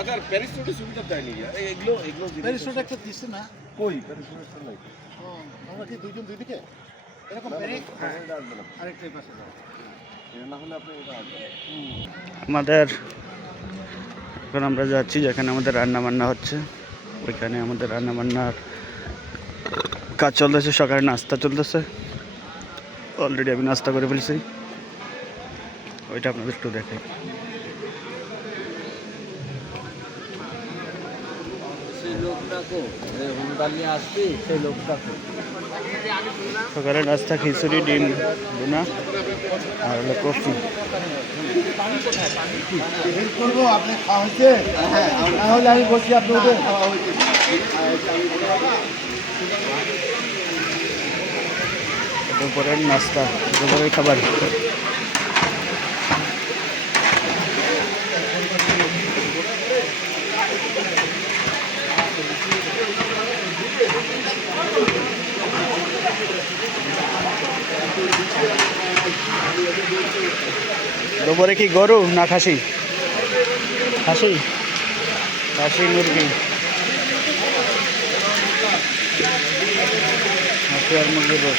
আচ্ছা আর প্যারিস রোডে সুবিধা দেয়নি এগুলো এগুলো জিনিস- প্যারিস রোড একটা দিচ্ছে না কই প্যারিস রোডে তো নাই আমরা কি দুইজন দুই দিকে এরকম প্যারিস পাশে যাও। আমাদের এখন আমরা যাচ্ছি যেখানে আমাদের রান্না বান্না হচ্ছে। ওইখানে আমাদের রান্না বান্নার কাজ চলতেছে সকালে নাস্তা চলতেছে। অলরেডি আমি নাস্তা করে ফেলছি। ওইটা আপনাদের একটু দেখাই। সকালে নাস্তা খিচুড়ি ডিম বোনা আর হলো কফি। করব আপনি খাওয়া হয়েছে? তাহলে আমি বসি আপনি ওদের দুপুরের নাস্তা দুপুরের খাবার। দুপুরে কি গরু না খাসি? খাসি। খাসি মুরগি। খাসি আর মুরগির রোজ